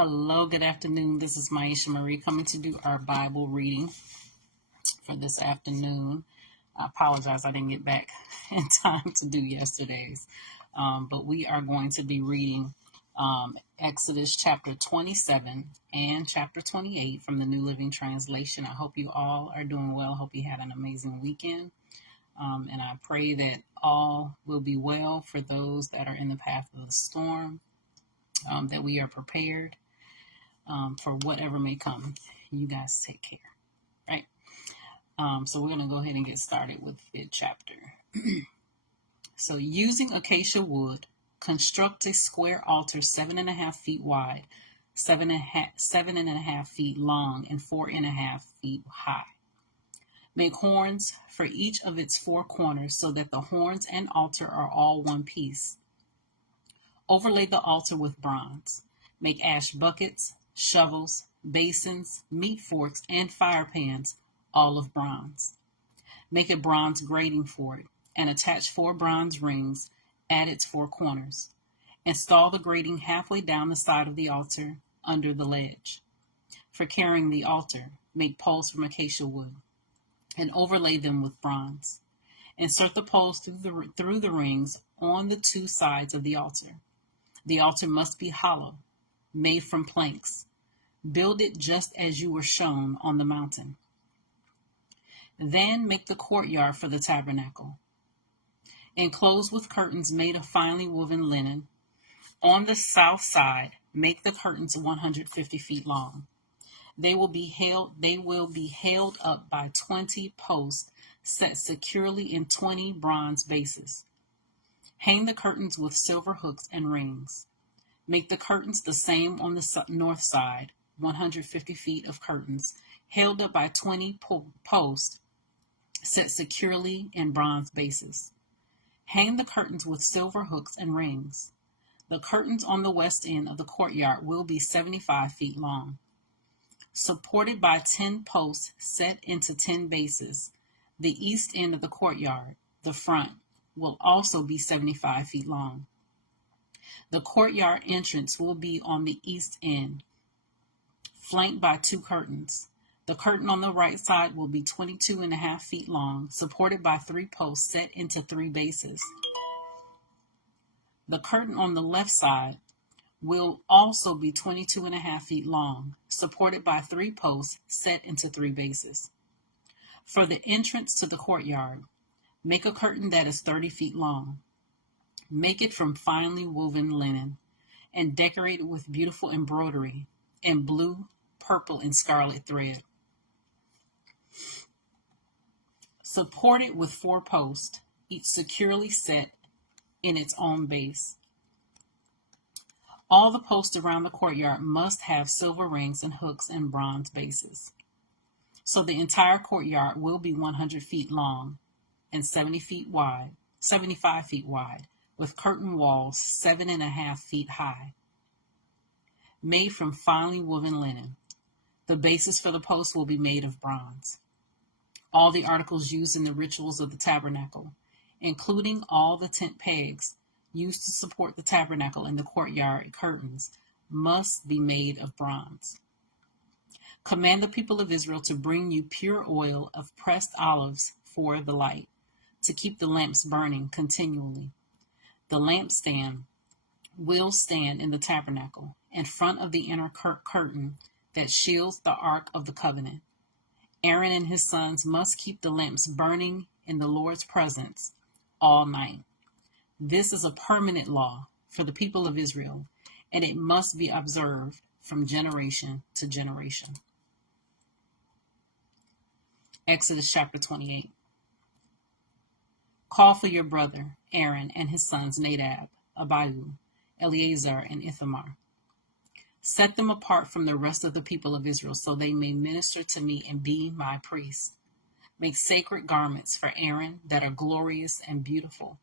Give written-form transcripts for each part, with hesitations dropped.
Hello, good afternoon. This is Myesha Marie coming to do our Bible reading for this afternoon. I apologize I didn't get back in time to do yesterday's, but we are going to be reading Exodus chapter 27 and chapter 28 from the New Living Translation. I hope you all are doing well. I hope you had an amazing weekend, and I pray that all will be well for those that are in the path of the storm, that we are prepared for whatever may come. You guys take care, right? So we're going to go ahead and get started with the chapter. So using acacia wood, construct a square altar 7.5 feet wide, 7.5 feet long, and 4.5 feet high. Make horns for each of its four corners so that the horns and altar are all one piece. Overlay the altar with bronze. Make ash buckets, shovels, basins, meat forks, and fire pans, all of bronze. Make a bronze grating for it, and attach 4 bronze rings at its 4 corners. Install the grating halfway down the side of the altar, under the ledge. For carrying the altar, make poles from acacia wood, and overlay them with bronze. Insert the poles through the rings on the 2 sides of the altar. The altar must be hollow, made from planks. Build it just as you were shown on the mountain. Then make the courtyard for the tabernacle. Enclose with curtains made of finely woven linen. On the south side, make the curtains 150 feet long. They will be held up by 20 posts set securely in 20 bronze bases. Hang the curtains with silver hooks and rings. Make the curtains the same on the north side, 150 feet of curtains, held up by 20 posts, set securely in bronze bases. Hang the curtains with silver hooks and rings. The curtains on the west end of the courtyard will be 75 feet long. Supported by 10 posts set into 10 bases, the east end of the courtyard, the front, will also be 75 feet long. The courtyard entrance will be on the east end, flanked by 2 curtains. The curtain on the right side will be 22.5 feet long, supported by 3 posts set into 3 bases. The curtain on the left side will also be 22.5 feet long, supported by 3 posts set into 3 bases. For the entrance to the courtyard, make a curtain that is 30 feet long. Make it from finely woven linen and decorate it with beautiful embroidery in blue, purple, and scarlet thread. Support it with 4 posts, each securely set in its own base. All the posts around the courtyard must have silver rings and hooks and bronze bases. So the entire courtyard will be 100 feet long and 75 feet wide, with curtain walls 7.5 feet high, made from finely woven linen. The bases for the posts will be made of bronze. All the articles used in the rituals of the tabernacle, including all the tent pegs used to support the tabernacle and the courtyard curtains, must be made of bronze. Command the people of Israel to bring you pure oil of pressed olives for the light, to keep the lamps burning continually. The lampstand will stand in the tabernacle, in front of the inner curtain that shields the Ark of the Covenant. Aaron and his sons must keep the lamps burning in the Lord's presence all night. This is a permanent law for the people of Israel, and it must be observed from generation to generation. Exodus chapter 28. Call for your brother Aaron and his sons Nadab, Abihu, Eleazar, and Ithamar. Set them apart from the rest of the people of Israel so they may minister to me and be my priests. Make sacred garments for Aaron that are glorious and beautiful.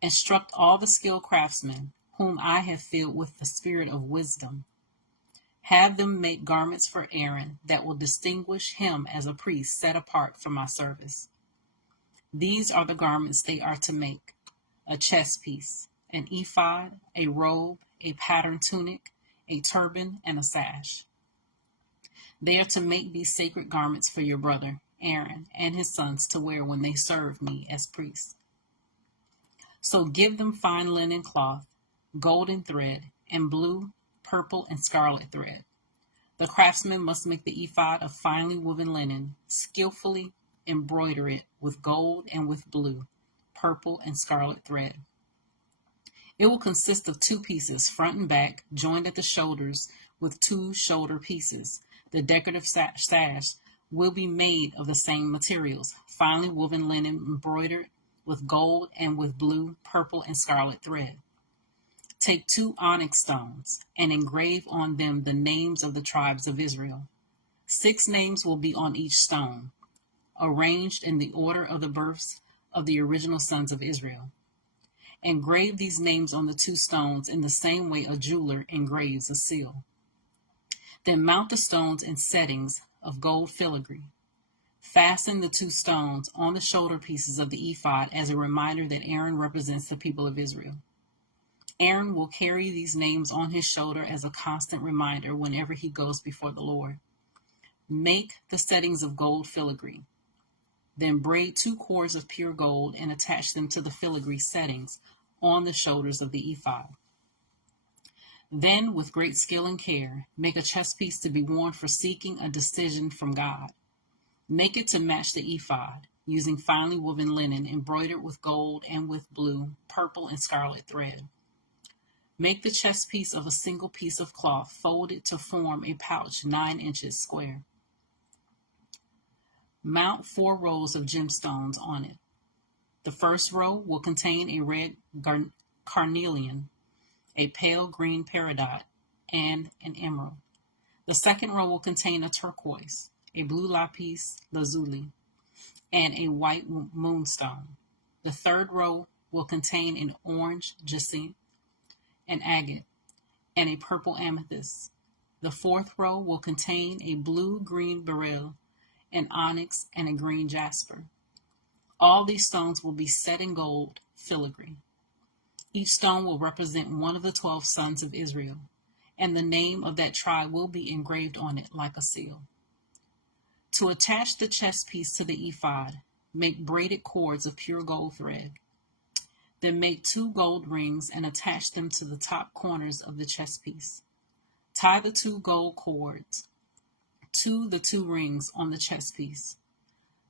Instruct all the skilled craftsmen whom I have filled with the spirit of wisdom. Have them make garments for Aaron that will distinguish him as a priest set apart for my service. These are the garments they are to make: a chest piece, an ephod, a robe, a patterned tunic, a turban, and a sash. They are to make these sacred garments for your brother Aaron and his sons to wear when they serve me as priests. So give them fine linen cloth, golden thread, and blue, purple, and scarlet thread. The craftsman must make the ephod of finely woven linen, skillfully embroider it with gold and with blue, purple, and scarlet thread. It will consist of 2 pieces, front and back, joined at the shoulders with 2 shoulder pieces. The decorative sash will be made of the same materials, finely woven linen embroidered with gold and with blue, purple, and scarlet thread. Take 2 onyx stones and engrave on them the names of the tribes of Israel. 6 names will be on each stone, arranged in the order of the births of the original sons of Israel. Engrave these names on the 2 stones in the same way a jeweler engraves a seal. Then mount the stones in settings of gold filigree. Fasten the 2 stones on the shoulder pieces of the ephod as a reminder that Aaron represents the people of Israel. Aaron will carry these names on his shoulder as a constant reminder whenever he goes before the Lord. Make the settings of gold filigree. Then braid 2 cords of pure gold and attach them to the filigree settings on the shoulders of the ephod. Then, with great skill and care, make a chest piece to be worn for seeking a decision from God. Make it to match the ephod, using finely woven linen embroidered with gold and with blue, purple, and scarlet thread. Make the chest piece of a single piece of cloth folded to form a pouch 9 inches square. Mount 4 rows of gemstones on it. The first row will contain a red carnelian, a pale green peridot, and an emerald. The second row will contain a turquoise, a blue lapis lazuli, and a white moonstone. The third row will contain an orange jacinth, an agate, and a purple amethyst. The fourth row will contain a blue-green beryl, an onyx, and a green jasper. All these stones will be set in gold filigree. Each stone will represent one of the 12 sons of Israel, and the name of that tribe will be engraved on it like a seal. To attach the chest piece to the ephod, make braided cords of pure gold thread. Then make 2 gold rings and attach them to the top corners of the chest piece. Tie the 2 gold cords to the 2 rings on the chest piece.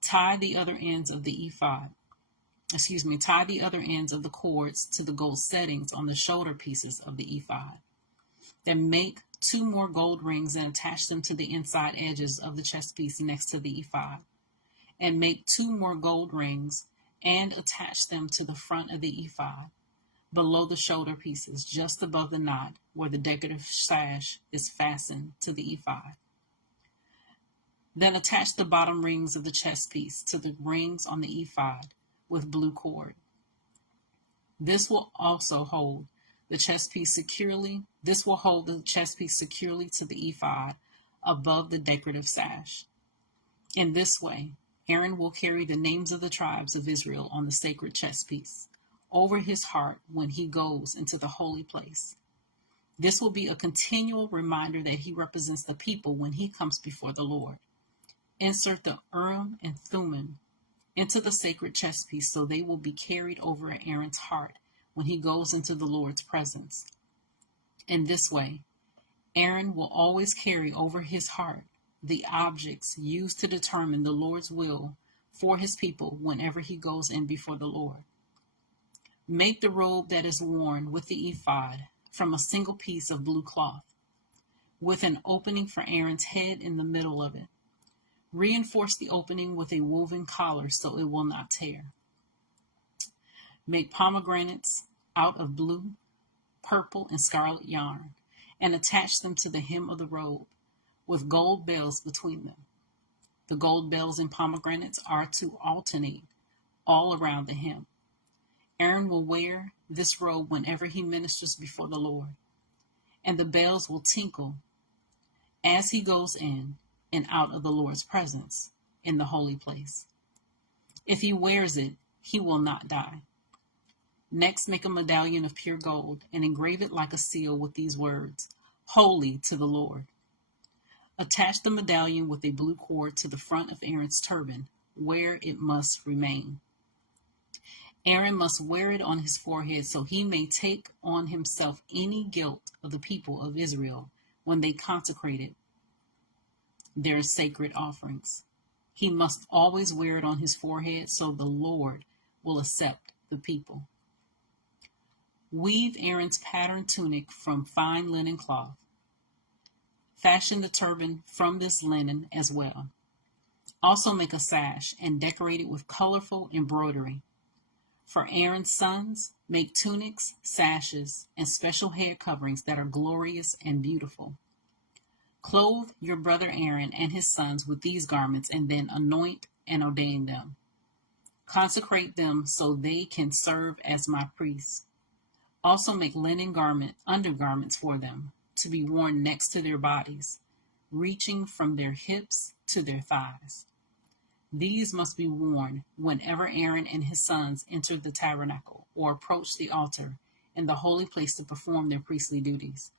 Tie the other ends of the cords to the gold settings on the shoulder pieces of the ephod. Then make 2 more gold rings and attach them to the inside edges of the chest piece next to the ephod. And make 2 more gold rings and attach them to the front of the ephod, below the shoulder pieces, just above the knot where the decorative sash is fastened to the ephod. Then attach the bottom rings of the chest piece to the rings on the ephod with blue cord. This will hold the chest piece securely to the ephod above the decorative sash. In this way, Aaron will carry the names of the tribes of Israel on the sacred chest piece over his heart when he goes into the holy place. This will be a continual reminder that he represents the people when he comes before the Lord. Insert the Urim and Thummim into the sacred chest piece so they will be carried over Aaron's heart when he goes into the Lord's presence. In this way, Aaron will always carry over his heart the objects used to determine the Lord's will for his people whenever he goes in before the Lord. Make the robe that is worn with the ephod from a single piece of blue cloth, with an opening for Aaron's head in the middle of it. Reinforce the opening with a woven collar so it will not tear. Make pomegranates out of blue, purple, and scarlet yarn, and attach them to the hem of the robe, with gold bells between them. The gold bells and pomegranates are to alternate all around the hem. Aaron will wear this robe whenever he ministers before the Lord, and the bells will tinkle as he goes in and out of the Lord's presence in the holy place. If he wears it, he will not die. Next, make a medallion of pure gold and engrave it like a seal with these words: holy to the Lord. Attach the medallion with a blue cord to the front of Aaron's turban, where it must remain. Aaron must wear it on his forehead so he may take on himself any guilt of the people of Israel when they consecrated their sacred offerings. He must always wear it on his forehead so the Lord will accept the people. Weave Aaron's patterned tunic from fine linen cloth. Fashion the turban from this linen as well. Also make a sash and decorate it with colorful embroidery. For Aaron's sons, make tunics, sashes, and special head coverings that are glorious and beautiful. Clothe your brother Aaron and his sons with these garments and then anoint and ordain them. Consecrate them so they can serve as my priests. Also make linen undergarments for them to be worn next to their bodies, reaching from their hips to their thighs. These must be worn whenever Aaron and his sons enter the tabernacle or approach the altar in the holy place to perform their priestly duties.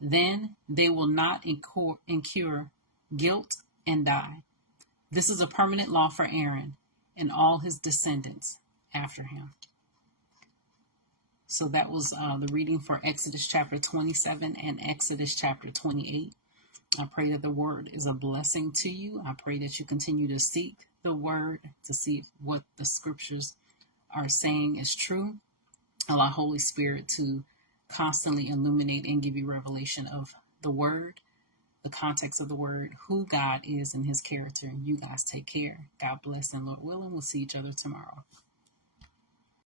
Then they will not incur guilt and die. This is a permanent law for Aaron and all his descendants after him. So that was the reading for Exodus chapter 27 and Exodus chapter 28. I pray that the word is a blessing to you. I pray that you continue to seek the word to see what the scriptures are saying is true. Allow Holy Spirit to constantly illuminate and give you revelation of the word, the context of the word, who God is and his character. You guys take care. God bless, and Lord willing, we'll see each other tomorrow.